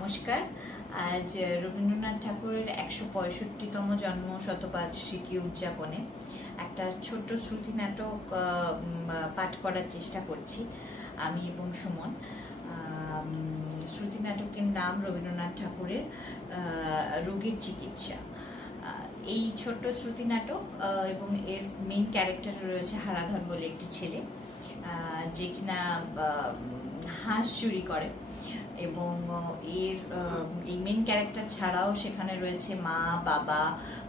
নমস্কার। আজ রবীন্দ্রনাথ ঠাকুরের ১৬৫তম জন্ম শতবার্ষিকী উদযাপনে একটা ছোট্ট শ্রুতি নাটক পাঠ করার চেষ্টা করছি আমি এবং সুমন। শ্রুতি নাটকের নাম রবীন্দ্রনাথ ঠাকুরের রোগীর চিকিৎসা। এই ছোট্ট শ্রুতি নাটক এবং এর মেইন ক্যারেক্টারে রয়েছে হারাধন বলে একটি ছেলে, যে কিনা হাঁস চুরি করে, এবং এর এই মেইন ক্যারেক্টার ছাড়াও সেখানে রয়েছে মা, বাবা,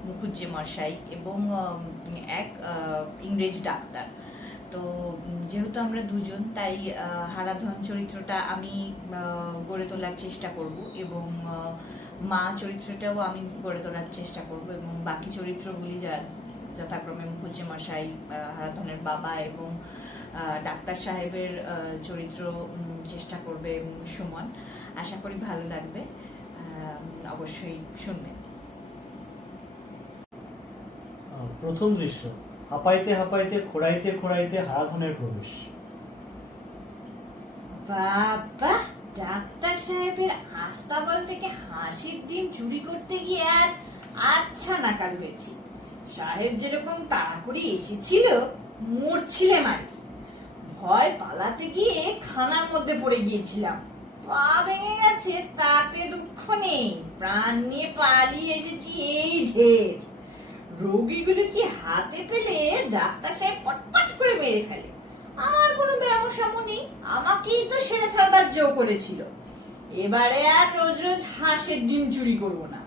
মুখুজ্জে মশাই এবং এক ইংরেজ ডাক্তার। তো যেহেতু আমরা দুজন, তাই হারাধন চরিত্রটা আমি গড়ে তোলার চেষ্টা করব এবং মা চরিত্রটাও আমি গড়ে তোলার চেষ্টা করব, এবং বাকি চরিত্রগুলি যথাক্রমে মুখুজ্জে মশাই, হারাধনের বাবা এবং ডাক্তার সাহেবের চরিত্র চেষ্টা করবে সুমন। আশা করি ভালো লাগবে, অবশ্যই শুনবেন। প্রথম দৃশ্য, হাঁপাইতে হাঁপাইতে খোঁড়াইতে খোঁড়াইতে হারাধনের প্রবেশ। বাবা, ডাক্তার সাহেবের আস্তাবল থেকে হাঁসের ডিম চুরি করতে গিয়ে আজ আচ্ছা নাকাল হয়েছি। সাহেব যেরকম তাড়া করে এসেছিল, মরছিলাম আর কি। ভয় পালাতে গিয়ে খানার মধ্যে পড়ে গিয়েছিলাম, পা ভেঙে গেছে তাতে দুঃখ নেই, প্রাণ নিয়ে পালিয়ে এসেছি এই ঢের। রোগীগুলো কি হাতে পেলে ডাক্তার সাহেব পটপট করে মেরে ফেলে, আর কোনো ব্যায়াম নেই, আমাকেই তো সেরে ফেলবার জো করেছিল। এবারে আর রোজ রোজ হাঁসের ডিম চুরি করবো না,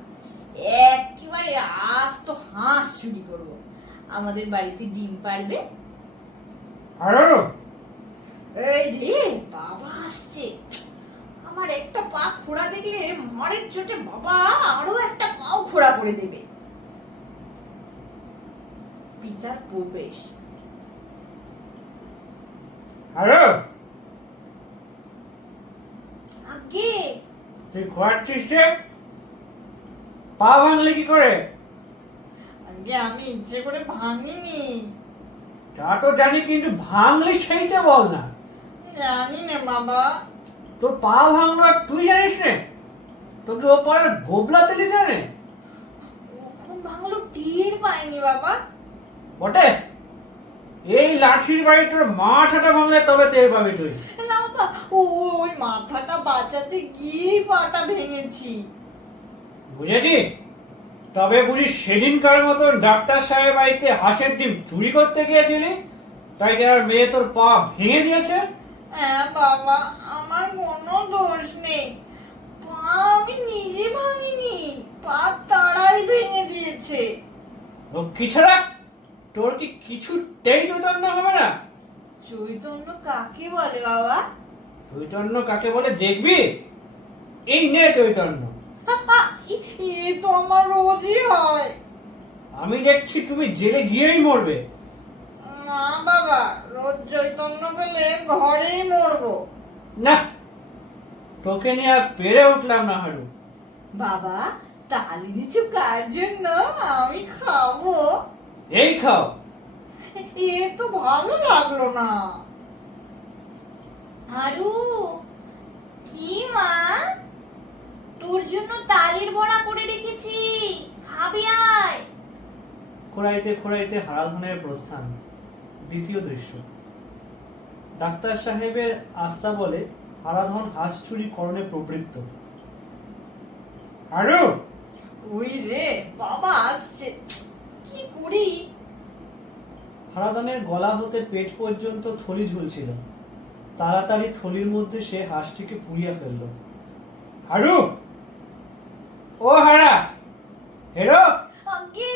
একেবারে আজ তো হাঁস চুরি করব। আমাদের বাড়িতে ডিম পারবে? এই রে, বাবা আসছে। আমার একটা পা খোড়া দেখলে মারের চোটে বাবা আরো একটা পাও খোড়া করে দেবে। পিতার প্রবেশ। আগে তুই খোয়াচ্ছিস যে, পা ভাঙলে কি করে? আগে আমি ইচ্ছে করে ভাঙিনি। তা তো জানি, কিন্তু ভাঙলি সেইটা বল না। জানি না বাবা। তোর পা ভাঙলো আর তুই জানিস না? তোকে ও পাড়ার গোবলা তেলি জানে? কখন ভাঙলো টের পাইনি বাবা। বটে, এই লাঠির বাড়ি তোর মাথাটা ভাঙলে তবে টের পাবি তুই। না বাবা, ওই মাথাটা বাঁচাতে গিয়েই পাটা ভেঙেছি। বুঝেছি? তবে বুঝি সেদিনকার মতো ডাক্তার সাহেব বাড়িতে হাঁসের ডিম চুরি করতে গিয়েছিলি, তাই যার মেয়ে তোর পা ভেঙে দিয়েছে? হ্যাঁ বাবা, আমার কোনো দোষ নেই, পা আমি নিজে ভাঙিনি, পা তারাই ভেঙে দিয়েছে। লক্ষ্মী ছাড়া তোর কি কিছুতেই চৈতন্য হবে না? চৈতন্য কাকে বলে বাবা? চৈতন্য কাকে বলে দেখবি? এই নে চৈতন্য। এ তো আমার রোজই হয়। আমি দেখছি তুমি জেলে গিয়েই মরবে। না বাবা, রোজ চৈতন্য পেলে ঘরেই মরবো। না, তোকে নিয়ে আর পেরে উঠলাম না হারু। বাবা, তালি দিচ্ছ কার জন্য? আমি খাবো। এই খাও। এ তো ভালো লাগলো না। হারু, কি মা? তোর জন্য তালের বড়া করে রেখেছি, খাবি আয়। খোঁড়াইতে খোঁড়াইতে হারাধনের প্রস্থান। দ্বিতীয় দৃশ্য, ডাক্তার সাহেবের আস্তাবলে হারাধন হাঁস চুরি করণে প্রবৃত্ত। হারু! ওই রে, বাবা আসছে, কি করি? হারাধনের গলা হতে পেট পর্যন্ত থলি ঝুলছিল। তাড়াতাড়ি থলির মধ্যে সে হাঁসটিকে পুড়িয়ে ফেলল। হারু! ও হারা! হেরো! আগে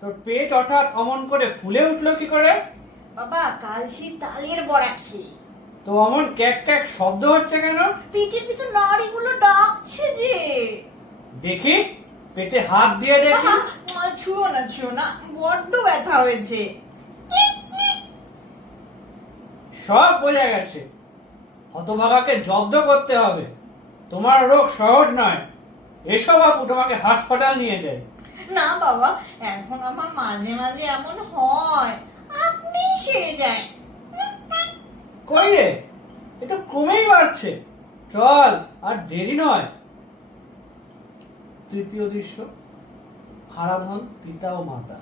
তোর পেট হঠাৎ অমন করে ফুলে উঠলো কি করে? বাবা, কাল সেই তালের বড়া খেয়ে। তো অমন ক্যাক ক্যাক শব্দ হচ্ছে কেন? পেটের ভিতর নাড়িগুলো ডাকছে যে। দেখি, পেটে হাত দিয়ে দেখি। ছুঁয়ো না, বড্ড ব্যথা হয়েছে। সব বোঝা গেছে। হতভাগাকে জব্দ করতে হবে। তোমার রোগ সহজ নয়। এসো বাপু, তোমাকে হাসপাতাল নিয়ে যায়। না বাবা, এখন আমার মাঝে মাঝে এমন হয়, আপনি সেরে যায়। কই রে, এ তো কমেই বাড়ছে। চল, আর দেরি নয়। তৃতীয় দৃশ্য, হারাধন পিতা ও মাতা।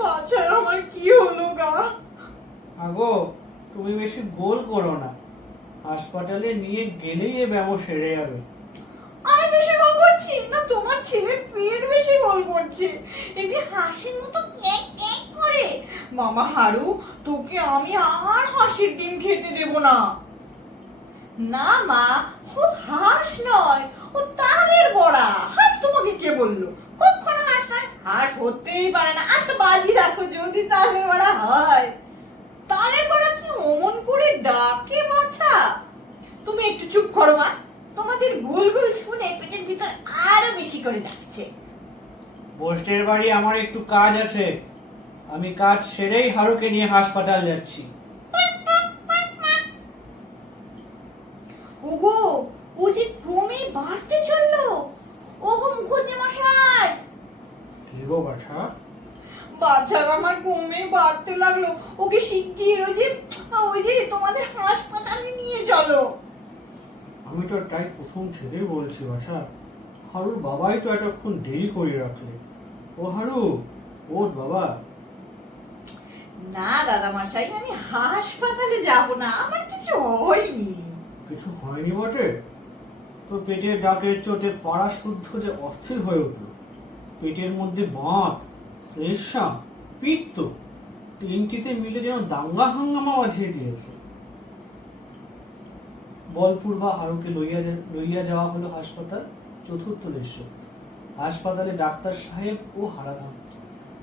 বাচ্চার আমার কি হলো গা? আগো, তুমি বেশি গোল করো না, হাসপাতালে নিয়ে গেলেই এ ব্যামো সেরে যাবে। আমি বেশি গোল করছি না তোমার ছেলের পেট বেশি গোল করছে? এই যে হাসির মতো ক্যাক ক্যাক করে। মামা হারু, তোকে আমি আর হাসির ডিম খেতে দেব না। না মা, ও হাঁস নয়, ও তালের বড়া। হাঁস তোমাকে কে বললো? কখনো হাঁস নয়, হাঁস হতেই পারে না। আচ্ছা বাজি রাখো, যদি তালের বড়া হয়। তালের বড়া কি অমন করে ডাকে বাছা? তুমি একটু চুপ করো মা, তোমাদের গোল গোল শুনে পেটের ভিতর আরো বেশি করে ডাকছে। পোস্টের বাড়ি আমার একটু কাজ আছে, আমি কাজ সেরেই হারুকে নিয়ে হাসপাতাল যাচ্ছি। ওগো, ও যে ক্রমে বাড়তে চললো। ওগো মুখুজ্জি মশাই, কি গো বাছা? বাচ্চার আমার ক্রমে বাড়তে লাগলো। ওকে শিগগির ওই যে তোমাদের হাসপাতালে নিয়ে চলো। আমি তো তাই প্রথম থেকেই বলছি বাছা, হারুর বাবাই তো এতক্ষণ দেরি করে রাখলে। ও হারু, ওঠ বাবা। না দাদা মশাই, আমি হাসপাতালে যাব না, আমার কিছু হয়নি। কিছু হয়নি বটে? তো পেটের ডাকের চোটে পাড়া শুদ্ধ যে অস্থির হয়ে উঠল। পেটের মধ্যে বাত, শ্লেষ্মা, পিত্ত, তিনটিতে মিলে যেন দাঙ্গা হাঙ্গামা বাঁধিয়ে দিয়েছে। বলপূর্বা হারুকে লইয়া যাওয়া হলো হাসপাতাল। চতুর্থ দৃশ্য, হাসপাতালে ডাক্তার সাহেব ও হারাধন।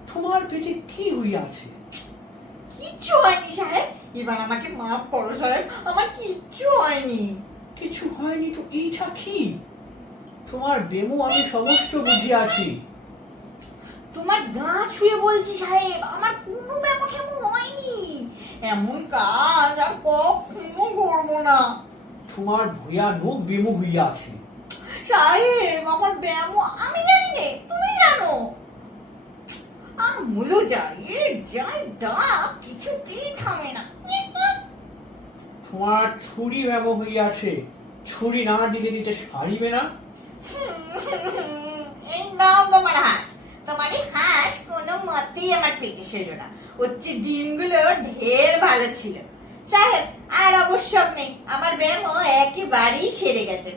তোমার পেটে কি হইয়াছে? কিচ্ছু হয়নি সাহেব, এবার আমাকে মাফ করো সাহেব, আমার কিচ্ছু হয়নি। কিছু হয়নি তো এইটা কি? তোমার ডেমো আমি সমস্ত বুঝিয়াছি। তোমার গা ছুঁয়ে বলছি সাহেব, আমার কোনো ব্যামো ঠেমো হয়নি। এমন কাজ আর কখনো করবো না। তোমার ভয়ানক বেমু হইয়াছে। সাহেব, আমার ব্যামো আমি জানি নে, তুমি জানো। আমুলো যায় যাই ডাক কিছুতেই থামে না। তোমার ছুরি ব্যামো হইয়াছে, ছুরি না দিলে দিতে সারিবে না। এই নাও তোমার হাঁস। তোমার এই হাঁস কোনো মতেই আমার পেটে ছিল না। হচ্ছে ডিমগুলো ঢের ভালো ছিল। সাহেব, আর আবশ্যক নেই, আমার ব্যায়ামও একেবারেই সেরে গেছে।